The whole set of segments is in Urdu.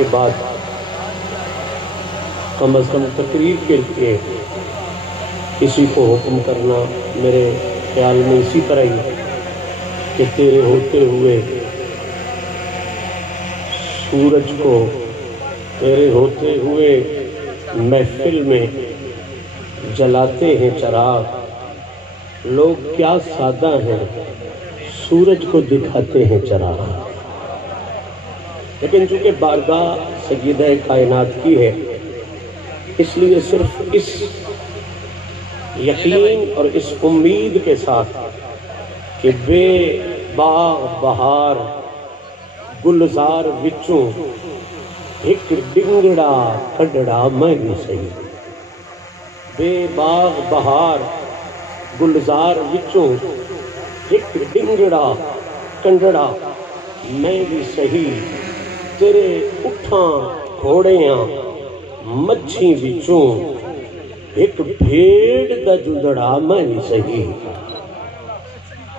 کے بعد کم از کم تقریر کے لیے کسی کو حکم کرنا میرے خیال میں اسی طرح ہی کہ تیرے ہوتے ہوئے سورج کو، تیرے ہوتے ہوئے محفل میں جلاتے ہیں چراغ، لوگ کیا سادہ ہیں سورج کو دکھاتے ہیں چراغ۔ لیکن چونکہ بارگاہ سیدہ کائنات کی ہے، اس لیے صرف اس یقین اور اس امید کے ساتھ کہ بے باغ بہار گلزار وچوں ایک ڈنگڑا کڈڑا میں بھی صحیح، بے باغ بہار گلزار وچوں ایک ڈنگڑا کنڈڑا میں بھی صحیح، تیرے اٹھاں گھوڑیاں مچھی وچوں ایک بھیڑ دا جندڑا میں بھی صحیح،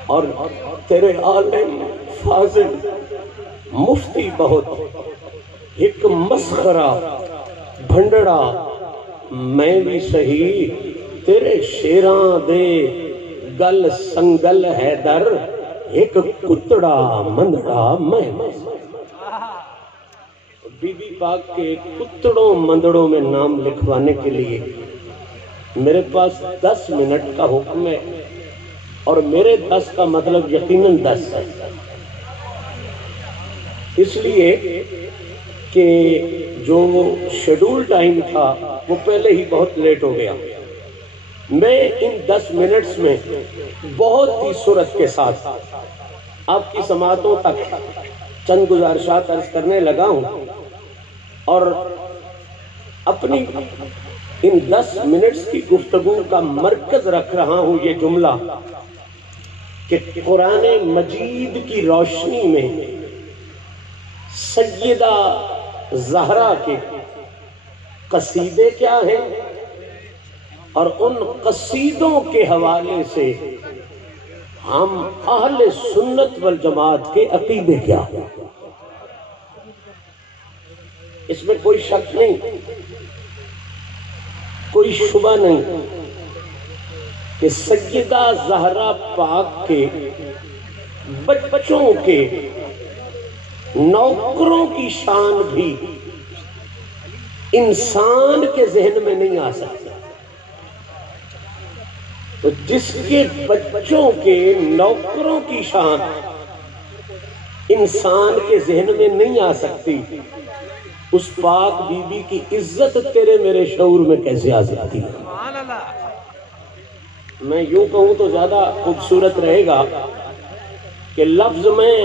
اور تیرے عالم فاضل مفتی بہت ایک مسخرہ بھنڈڑا میں بھی صحیح، تیرے شیراں دے گل سنگل حیدر ایک کتڑا مندڑا میں بھی صحیح۔ بی بی پاک کے کتڑوں مندڑوں میں نام لکھوانے کے لیے میرے پاس 10 منٹ کا حکم ہے، اور میرے 10 کا مطلب یقیناً 10 ہے، اس لیے کہ جو شیڈول ٹائم تھا وہ پہلے ہی بہت لیٹ ہو گیا۔ میں ان 10 منٹس میں بہت ہی سرعت کے ساتھ آپ کی سماعتوں تک چند گزارشات عرض کرنے لگا ہوں، اور اپنی ان 10 منٹس کی گفتگو کا مرکز رکھ رہا ہوں یہ جملہ کہ قرآن مجید کی روشنی میں سیدہ زہرا کے قصیدے کیا ہیں، اور ان قصیدوں کے حوالے سے ہم اہل سنت والجماعت کے عقیدے کیا ہیں۔ اس میں کوئی شک نہیں، کوئی شبہ نہیں کہ سیدہ زہرا پاک کے بچوں کے نوکروں کی شان بھی انسان کے ذہن میں نہیں آ سکتی۔ تو جس کے بچوں کے نوکروں کی شان انسان کے ذہن میں نہیں آ سکتی، اس پاک بی بی کی عزت تیرے میرے شعور میں کیسے آ سکتی ہے؟ میں یوں کہوں تو زیادہ خوبصورت رہے گا کہ لفظ میں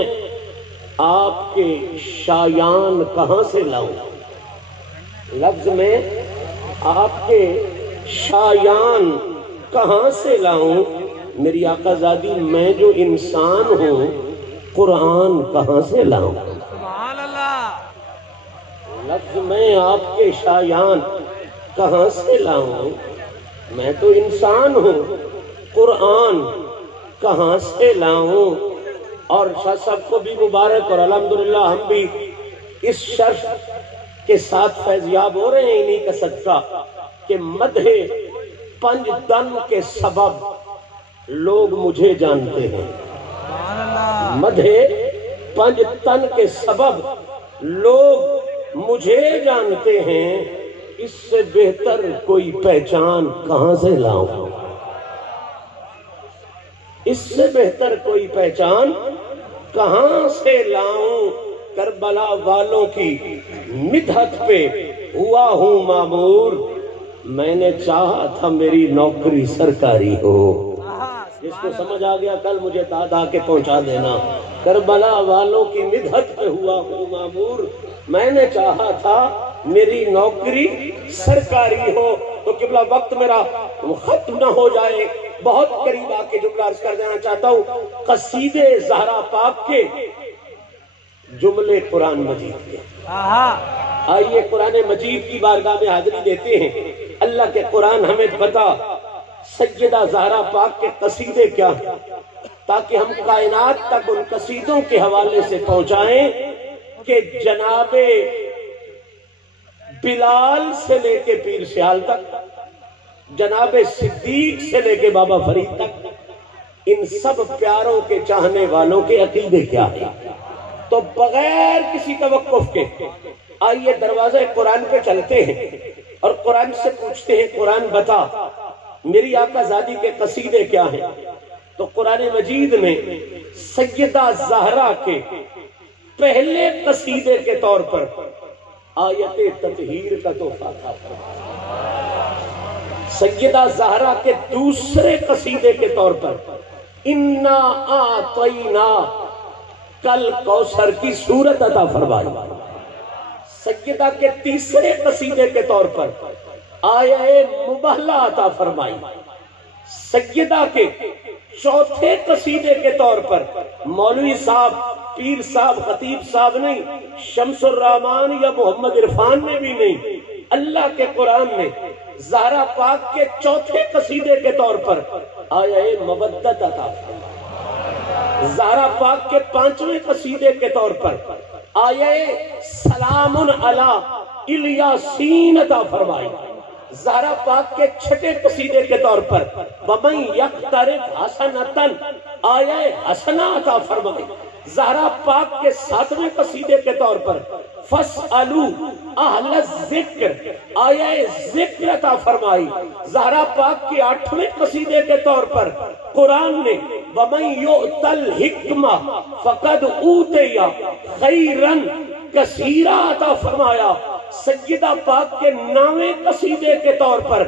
آپ کے شایان کہاں سے لاؤں، لفظ میں آپ کے شایان کہاں سے لاؤں، میری آقا زادی میں جو انسان ہوں قرآن کہاں سے لاؤں، لفظ میں آپ کے شایان کہاں سے لاؤں، میں تو انسان ہوں قرآن کہاں سے لاؤں۔ اور شاہ صاحب کو بھی مبارک، اور الحمدللہ ہم بھی اس شرف کے ساتھ فیضیاب ہو رہے ہیں انہی کا صدقہ کہ مدح پنج تن کے سبب لوگ مجھے جانتے ہیں، مدح پنج تن کے سبب لوگ مجھے جانتے ہیں، اس سے بہتر کوئی پہچان کہاں سے لاؤں، اس سے بہتر کوئی پہچان کہاں سے لاؤں، کربلا والوں کی مدحت پہ ہوا ہوں معمور، میں نے چاہا تھا میری نوکری سرکاری ہو۔ جس کو سمجھ آ گیا کل مجھے دادا کے پہنچا دینا، کربلا والوں کی مدحت پہ ہوا ہوں معمور، میں نے چاہا تھا میری نوکری سرکاری ہو۔ تو قبلہ وقت میرا ختم نہ ہو جائے، بہت قریب آ کے جملہ عرض کر دینا چاہتا ہوں، قصیدے زہرا پاک کے جملے قرآن مجید کے۔ آئیے قرآن مجید کی بارگاہ میں حاضری دیتے ہیں، اللہ کے قرآن ہمیں بتا سیدہ زہرا پاک کے قصیدے کیا ہیں، تاکہ ہم کائنات تک ان قصیدوں کے حوالے سے پہنچائیں کہ جناب بلال سے لے کے پیر سیال تک، جناب صدیق سے لے کے بابا فرید تک، ان سب پیاروں کے چاہنے والوں کے عقیدے کیا ہے؟ تو بغیر کسی توقف کے آئیے دروازہ قرآن پہ چلتے ہیں اور قرآن سے پوچھتے ہیں، قرآن بتا میری آقا زادی کے قصیدے کیا ہیں؟ تو قرآن مجید میں سیدہ زہرا کے پہلے قصیدے کے طور پر آیت تطہیر کا تحفہ تھا، سیدہ زہرا کے دوسرے قصیدے کے طور پر انا اعطینا کل کوثر کی صورت عطا فرمائی، سیدہ کے تیسرے قصیدے کے طور پر آیہ مبہلہ عطا فرمائی، سیدہ کے چوتھے قصیدے کے طور پر مولوی صاحب، پیر صاحب، خطیب صاحب نہیں، شمس الرحمان یا محمد عرفان نے بھی نہیں، اللہ کے قرآن نے زہرا پاک کے چوتھے قصیدے کے طور پر آیہ مودت عطا فرمائی، زہرا پاک کے پانچویں قصیدے کے طور پر آیہ سلام علی الیاسین عطا فرمائی، زہرا پاک کے چھٹے قصیدے کے طور پر وَمَن يَقْتَرِفْ حَسَنَةً آیہ حسنہ عطا فرمائی، زہرا پاک کے ساتویں قصیدے کے طور پر فَاسْأَلُوا أَهْلَ الذِّكْرِ آیہ ذکر عطا فرمائی، زہرا پاک کے آٹھویں قصیدے کے طور پر قرآن نے وَمَن يُؤْتَ الْحِكْمَةَ فَقَدْ أُوتِیَ خَيْرًا کثیرا عطا فرمایا، سیدہ پاک کے نویں قصیدے کے طور پر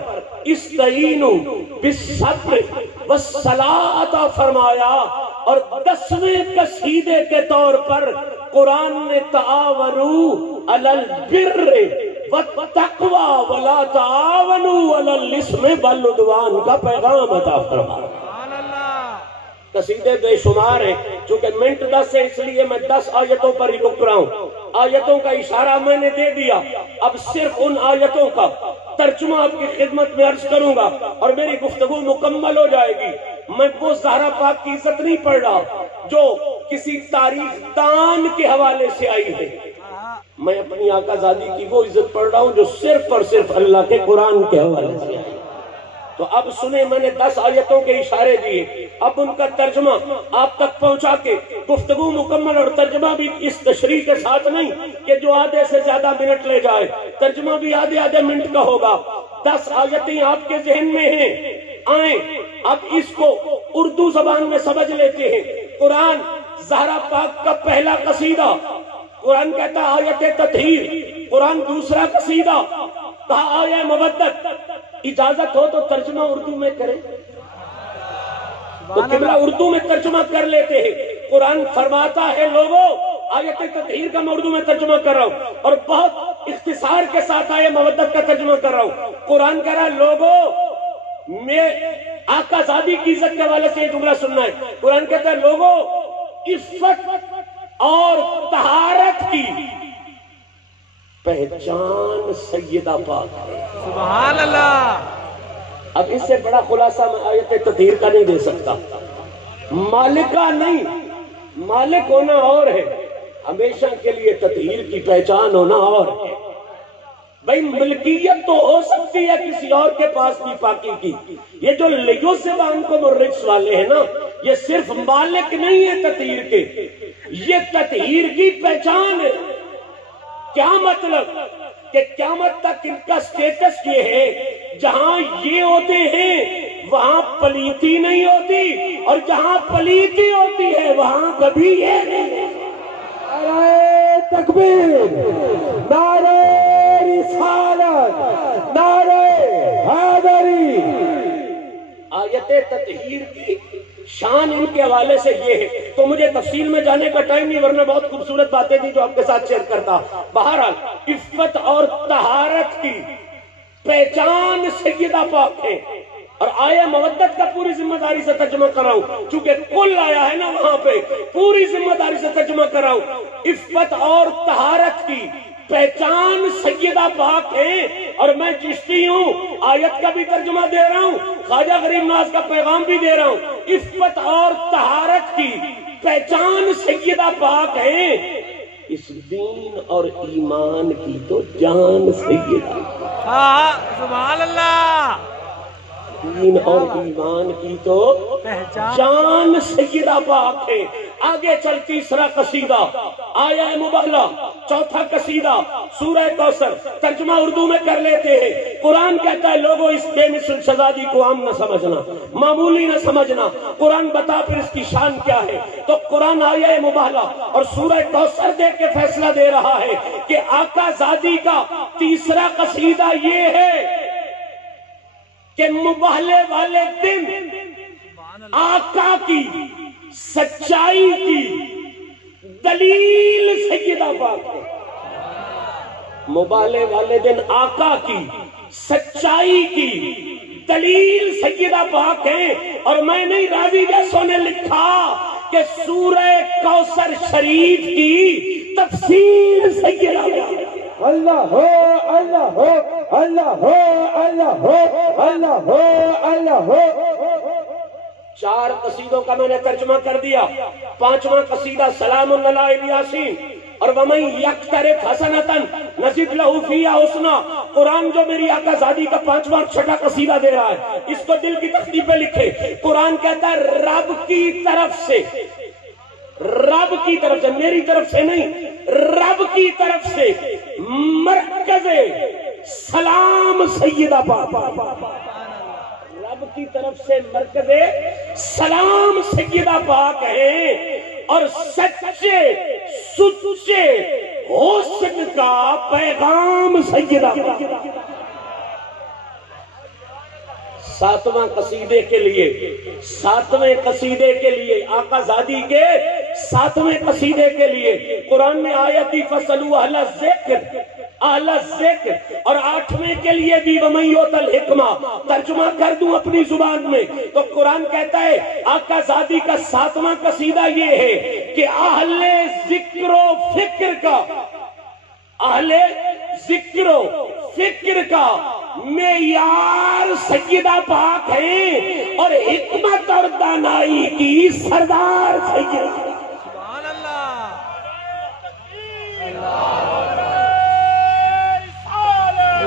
استعینوا بالصبر والصلاۃ عطا فرمایا، اور 10ویں قصیدے کے طور پر قرآن نے تعاونوا علی البر والتقوی ولا تعاونوا علی الاثم والعدوان کا پیغام عطا فرمایا۔ قصیدے بے شمار ہیں، چونکہ منٹ 10 ہے اس لیے میں 10 آیتوں پر ہی رک رہا ہوں، آیتوں کا اشارہ میں نے دے دیا، اب صرف ان آیتوں کا ترجمہ آپ کی خدمت میں عرض کروں گا اور میری گفتگو مکمل ہو جائے گی۔ میں وہ زہرا پاک کی عزت نہیں پڑھ رہا جو کسی تاریخ دان کے حوالے سے آئی ہے، میں اپنی آقا زادی کی وہ عزت پڑھ رہا ہوں جو صرف اور صرف اللہ کے قرآن کے حوالے سے آئی۔ تو اب سنیں، میں نے 10 آیتوں کے اشارے دیے، اب ان کا ترجمہ آپ تک پہنچا کے گفتگو مکمل، اور ترجمہ بھی اس تشریح کے ساتھ نہیں کہ جو آدھے سے زیادہ منٹ لے جائے، ترجمہ بھی آدھے منٹ کا ہوگا۔ 10 آیتیں آپ کے ذہن میں ہیں، آئیں اب اس کو اردو زبان میں سمجھ لیتے ہیں۔ قرآن زہرا پاک کا پہلا قصیدہ، قرآن کہتا آیت تطہیر، قرآن دوسرا قصیدہ کہا آیہ مودت۔ اجازت ہو تو ترجمہ اردو میں کریں، تو قبلہ اردو میں ترجمہ کر لیتے ہیں۔ قرآن فرماتا ہے لوگوں، آیت تطہیر کا میں اردو میں ترجمہ کر رہا ہوں اور بہت اختصار کے ساتھ آیہ مودت کا ترجمہ کر رہا ہوں۔ قرآن کہہ رہا ہے لوگوں، میں آقا زادی کی عزت کے حوالے سے یہ جملہ سننا ہے۔ قرآن کہتا ہے لوگوں، عفت اور طہارت کی پہچان سیدہ پاک ہے۔ سبحان اللہ۔ اب اس سے بڑا خلاصہ میں آیت تطہیر کا نہیں دے سکتا۔ مالکہ نہیں، مالک ہونا اور ہے، ہمیشہ کے لیے تطہیر کی پہچان ہونا اور ہے۔ بھئی ملکیت تو ہو سکتی ہے کسی اور کے پاس بھی پاکی کی، یہ جو لیو زبان کو مرکس والے ہیں نا، یہ صرف مالک نہیں ہے تطہیر کے، یہ تطہیر کی پہچان ہے۔ کیا مطلب کہ قیامت تک ان کا سٹیٹس یہ ہے، جہاں یہ ہوتے ہیں وہاں پلیتی نہیں ہوتی، اور جہاں پلیتی ہوتی ہے وہاں کبھی یہ نہیں۔ نعرہ تکبیر، نعرہ رسالت، نعرہ حیدری۔ آیت تطہیر کی شان ان کے حوالے سے یہ ہے، تو مجھے تفصیل میں جانے کا ٹائم نہیں، ورنہ بہت خوبصورت باتیں تھیں جو آپ کے ساتھ شیئر کرتا۔ بہرحال عفت اور طہارت کی پہچان سیدہ پاک ہے، اور آیہ مودت کا پوری ذمہ داری سے ترجمہ کر رہا ہوں، چونکہ کل آیا ہے نا وہاں پہ، پوری ذمہ داری سے ترجمہ کر رہا ہوں۔ عفت اور طہارت کی پہچان سیدہ پاک ہے، اور میں چشتی ہوں، آیت کا بھی ترجمہ دے رہا ہوں، خواجہ غریب نواز کا پیغام بھی دے رہا ہوں۔ عفت اور طہارت کی پہچان سیدہ پاک ہے، اس دین اور ایمان کی تو جان سیدہ، ہاں سبحان اللہ، دین اور ایمان کی تو جان سیدہ پاک ہے۔ آگے چل تیسرا قصیدہ، آیا مبہلہ، چوتھا قصیدہ سورہ کوثر، ترجمہ اردو میں کر لیتے ہیں۔ قرآن کہتا ہے لوگوں اس بے مثل شہزادی کو عام نہ سمجھنا، معمولی نہ سمجھنا، قرآن بتا پھر اس کی شان کیا ہے۔ تو قرآن آیا مبہلہ اور سورہ کوثر دیکھ کے فیصلہ دے رہا ہے کہ آقا زادی کا تیسرا قصیدہ یہ ہے کہ مبہلے والے دن آقا کی سچائی کی دلیل سیدہ پاک ہے۔ مبہلے والے دن آقا کی سچائی کی دلیل سیدہ پاک ہے۔ اور میں نہیں، راوی جیسوں نے لکھا کہ سورہ کوثر شریف کی تفسیر سیدہ پاک ہے۔ اللہ ہو اللہ ہو اللہ ہو اللہ ہو اللہ ہو اللہ ہو۔ چار قصیدوں کا میں نے ترجمہ کر دیا۔ پانچواں قصیدہ سلام علی الیاسین اور وَمَن یقترف حسنۃ نزد لہ فیہا حسنا۔ قرآن جو میری آقا زادی کا پانچواں چھٹا قصیدہ دے رہا ہے، اس کو دل کی تختی پہ لکھے۔ قرآن کہتا ہے رب کی طرف سے، رب کی طرف سے، میری طرف سے نہیں، رب کی طرف سے مرکز سلام سیدہ پاک، رب کی طرف سے مرکز سلام سیدہ پاک ہے۔ اور سچے سچے حسن کا پیغام سیدہ پاک۔ ساتواں قصیدے کے لیے، ساتویں قصیدے کے لیے، آقا زادی کے ساتویں قصیدے کے لیے قرآن میں آیت دی فَاسْأَلُوا أَهْلَ الذِّكْرِ، اہل الذکر۔ اور آٹھویں کے لیے بھی وَمَن یُؤْتَ الْحِکْمَةَ، ترجمہ کر دوں اپنی زبان میں تو قرآن کہتا ہے آقا زادی کا ساتواں قصیدہ یہ ہے کہ اہل ذکر و فکر کا، اہل ذکر و فکر کا معیار سیدہ پاک ہے اور حکمت اور دانائی کی سردار سیدہ۔ سبحان اللہ،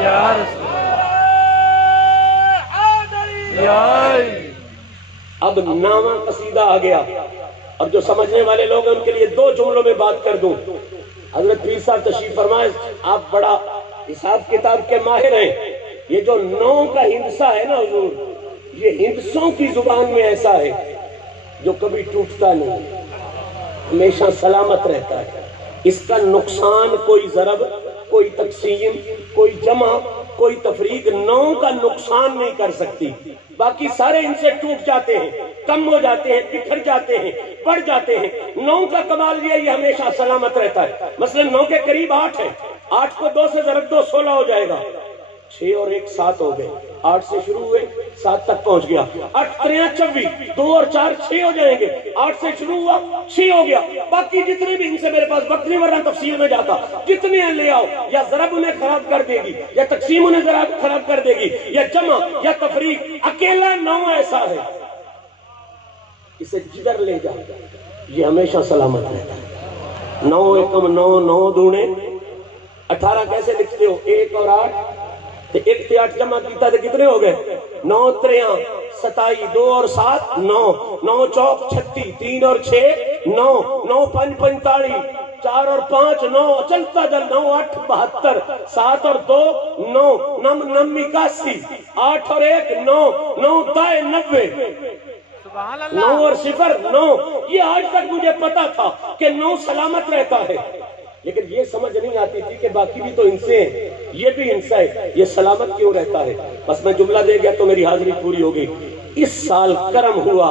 یا رسول اللہ۔ اب نامہ قصیدہ آ گیا، اور جو سمجھنے والے لوگ ہیں ان کے لیے دو جملوں میں بات کر دوں۔ حضرت پیر صاحب تشریف فرمائے، آپ بڑا حساب کتاب کے ماہر ہیں۔ یہ جو نو کا ہندسہ ہے نا حضور، یہ ہندسوں کی زبان میں ایسا ہے جو کبھی ٹوٹتا نہیں، ہمیشہ سلامت رہتا ہے۔ اس کا نقصان کوئی ضرب، کوئی تقسیم، کوئی جمع، کوئی تفریق نو کا نقصان نہیں کر سکتی۔ باقی سارے ان سے ٹوٹ جاتے ہیں، کم ہو جاتے ہیں، بکھر جاتے ہیں، بڑھ جاتے ہیں۔ نو کا کمال یہ ہمیشہ سلامت رہتا ہے۔ مثلا 9 کے قریب 8 ہے، 8 کو 2 سے ضرب دو 16 ہو جائے گا، 6 اور 1 7 ہو گئے، 8 سے شروع ہوئے 7 تک پہنچ گیا، 8 3 24، 2 اور 4 6 ہو جائیں گے، 8 سے شروع ہوا 6 ہو گیا۔ باقی جتنے بھی ان سے میرے پاس وقت نہیں ورنہ تفصیل میں جاتا، جتنے ہیں لے آؤ، یا ضرب انہیں خراب کر دے گی، یا تقسیم انہیں خراب کر دے گی، یا جمع یا تفریق۔ اکیلا 9 ایسا ہے، اسے جدھر لے جا یہ ہمیشہ سلامت رہتا ہے۔ 9 ایکم 9، 9 دونے 18 کیسے لکھتے ہو؟ 1 اور 8، تو 1 سے 8 جمع کیتا تو کتنے ہو گئے؟ 9 3 27، 2 اور 7 9، 9 چوک 36، 3 اور 6 9، 9 5 45، 4 اور 5 9، چلتا جل 9 8 72، 7 اور 2 9، 9 81، 8 اور 1 9، 9 دائے 90، 9 اور 0 9۔ یہ آج تک مجھے پتا تھا کہ 9 سلامت رہتا ہے، لیکن یہ سمجھ نہیں آتی تھی کہ باقی بھی تو انسے ہیں، یہ بھی انسا ہے، یہ سلامت کیوں رہتا ہے؟ بس میں جملہ دے گیا تو میری حاضری پوری ہو گئی۔ اس سال کرم ہوا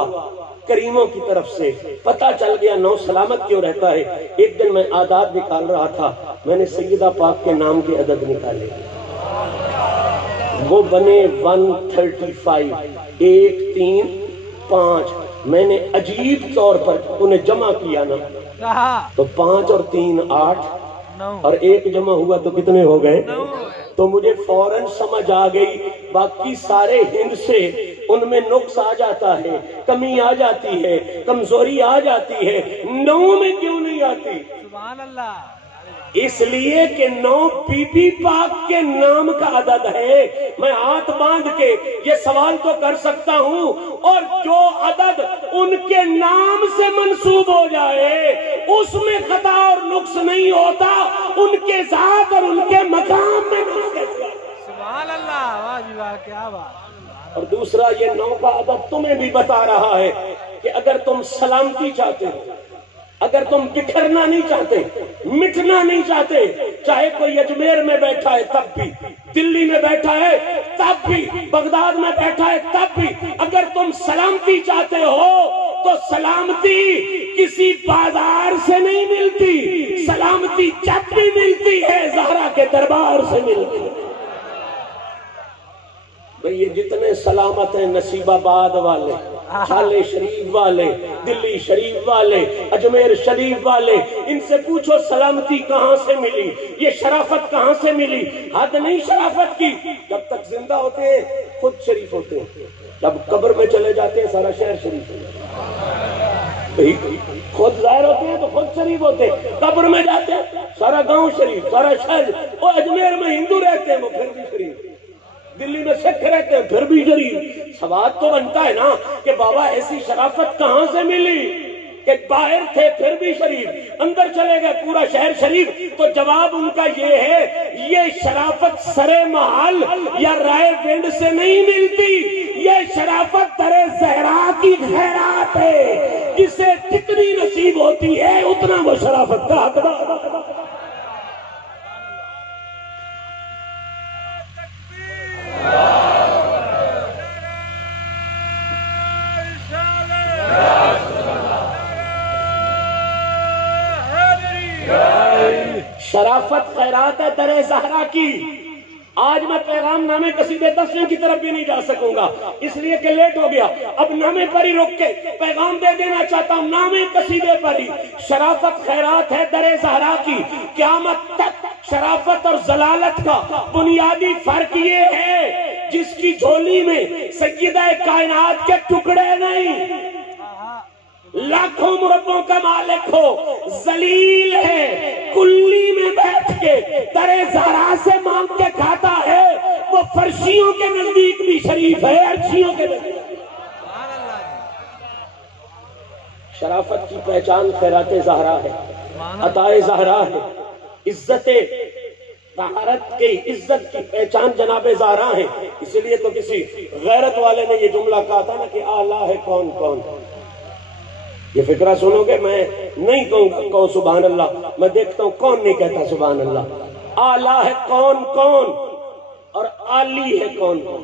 کریموں کی طرف سے، پتہ چل گیا 9 سلامت کیوں رہتا ہے۔ ایک دن میں اعداد نکال رہا تھا، میں نے سیدہ پاک کے نام کے عدد نکالے، وہ بنے 135، 1 3 5۔ میں نے عجیب طور پر انہیں جمع کیا نا تو 5 اور 3 8 اور 1 جمع ہوا تو کتنے ہو گئے؟ تو مجھے فوراً سمجھ آ گئی باقی سارے ہند سے ان میں نقص آ جاتا ہے، کمی آ جاتی ہے، کمزوری آ جاتی ہے، 9 میں کیوں نہیں آتی؟ سبحان اللہ۔ اس لیے کہ 9 بی بی پاک کے نام کا عدد ہے۔ میں ہاتھ باندھ کے یہ سوال تو کر سکتا ہوں، اور جو عدد ان کے نام سے منسوب ہو جائے اس میں خطا اور نقص نہیں ہوتا، ان کے ذات اور ان کے مقام میں نقص کیسے؟ سبحان اللہ، واہ جی واہ، کیا بات۔ اور دوسرا یہ 9 کا عدد تمہیں بھی بتا رہا ہے کہ اگر تم سلامتی چاہتے ہو، اگر تم بکھرنا نہیں چاہتے، مٹنا نہیں چاہتے، چاہے کوئی اجمیر میں بیٹھا ہے تب بھی، دلی میں بیٹھا ہے تب بھی، بغداد میں بیٹھا ہے تب بھی، اگر تم سلامتی چاہتے ہو تو سلامتی کسی بازار سے نہیں ملتی، سلامتی جب بھی ملتی ہے زہرا کے دربار سے ملتی ہے۔ بھئی یہ جتنے سلامت ہیں، نصیب آباد والے، چھالے شریف والے، دلی شریف والے، اجمیر شریف والے، ان سے پوچھو سلامتی کہاں سے ملی، یہ شرافت کہاں سے ملی؟ حد نہیں شرافت کی۔ جب تک زندہ ہوتے ہیں خود شریف ہوتے ہیں، جب قبر میں چلے جاتے ہیں سارا شہر شریف ہوتے ہیں، خود ظاہر ہوتے ہیں تو خود شریف ہوتے ہیں، قبر میں جاتے ہیں سارا گاؤں شریف، سارا شہر۔ اور اجمیر میں ہندو رہتے ہیں وہ پھر بھی شریف، دلی میں سکھ رہتے ہیں پھر بھی شریف۔ سوال تو بنتا ہے نا کہ بابا ایسی شرافت کہاں سے ملی کہ باہر تھے پھر بھی شریف، اندر چلے گئے پورا شہر شریف؟ تو جواب ان کا یہ ہے، یہ شرافت سرے محل یا رائے ونڈ سے نہیں ملتی، یہ شرافت در زہرا کی خیرات ہے، جسے جتنی نصیب ہوتی ہے اتنا وہ شرافت کا حقدار۔ شرافت خیرات ہے در زہرا کی۔ آج میں پیغام نامے قصیدے 10 کی طرف بھی نہیں جا سکوں گا اس لیے کہ لیٹ ہو گیا، اب نامے پر ہی رک کے پیغام دے دینا چاہتا ہوں، نامے قصیدے پر ہی۔ شرافت خیرات ہے در زہرا کی، قیامت تک شرافت اور ضلالت کا بنیادی فرق یہ ہے جس کی جھولی میں سیدہ کائنات کے ٹکڑے نہیں، لاکھوں مربوں کا مالک ہو، ذلیل ہے، کلی میں بیٹھ کے در زہرا سے مانگ کے کھاتا ہے، وہ فرشیوں کے نزدیک بھی شریف ہے، عرشیوں کے نزدیک۔ شرافت کی پہچان خیرات زہرا ہے، عطائے زہرا ہے، عزت طہارت کی عزت کی پہچان جناب زہرا ہے۔ اسی لیے تو کسی غیرت والے نے یہ جملہ کہا تھا نا کہ اعلیٰ ہے کون کون۔ یہ فکرہ سنو گے، میں نہیں کہوں گا کہو سبحان اللہ، میں دیکھتا ہوں کون نہیں کہتا سبحان اللہ۔ اعلیٰ ہے کون کون اور عالی ہے کون کون۔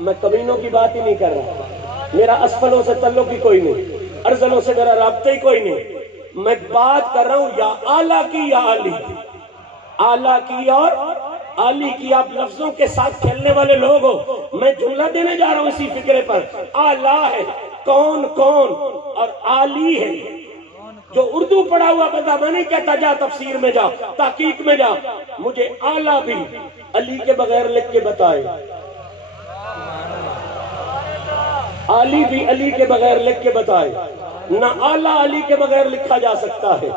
میں کمینوں کی بات ہی نہیں کر رہا، میرا اسفلوں سے تعلق ہی کوئی نہیں، ارذلوں سے میرا رابطہ ہی کوئی نہیں، میں بات کر رہا ہوں یا اعلیٰ کی یا عالی، اعلیٰ کی اور عالی کی۔ آپ لفظوں کے ساتھ کھیلنے والے لوگ ہو، میں جملہ دینے جا رہا ہوں اسی فکرے پر۔ اعلیٰ ہے کون کون اور عالی ہے، جو اردو پڑھا ہوا بندہ، میں نہیں کہتا جا تفسیر میں جا، تحقیق میں جا، مجھے اعلیٰ بھی علی کے بغیر لکھ کے بتائے، عالی بھی علی کے بغیر لکھ کے بتائے۔ نہ اعلیٰ علی کے بغیر لکھا جا سکتا ہے،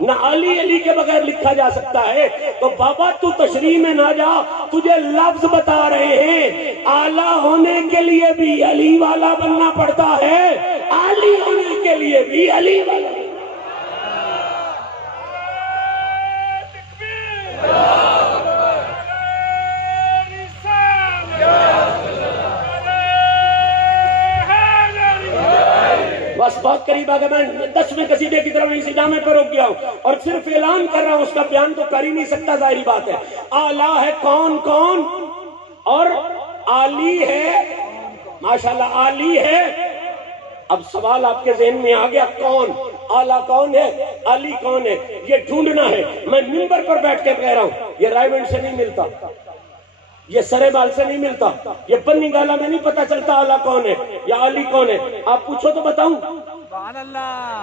نہ علی علی کے بغیر لکھا جا سکتا ہے۔ تو بابا تو تشریح میں نہ جا، تجھے لفظ بتا رہے ہیں، اعلیٰ ہونے کے لیے بھی علی والا بننا پڑتا ہے، علی ہونے کے لیے بھی علی والا۔ بس بہت قریب آ گیا، میں 10ویں قصیدے کی طرف اسی جامع پہ روک گیا ہوں اور صرف اعلان کر رہا ہوں، اس کا بیان تو کر ہی نہیں سکتا، ظاہری بات ہے۔ اعلیٰ ہے کون کون اور عالی ہے، ماشاءاللہ عالی ہے۔ اب سوال آپ کے ذہن میں آ گیا، کون اعلیٰ کون ہے، عالی کون ہے، یہ ڈھونڈنا ہے۔ میں منبر پر بیٹھ کے کہہ رہا ہوں، یہ رائے ونڈ سے نہیں ملتا، یہ سرے بال سے نہیں ملتا، یہ بنی گالا میں نہیں پتا چلتا اعلیٰ کون ہے یا علی کون ہے۔ آپ پوچھو تو بتاؤں؟ سبحان اللہ۔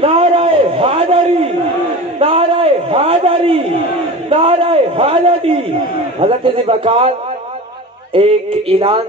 نعرہ حیدری نعرہ حیدری نعرہ حیدری. حضرت ذی بقار ایک اعلان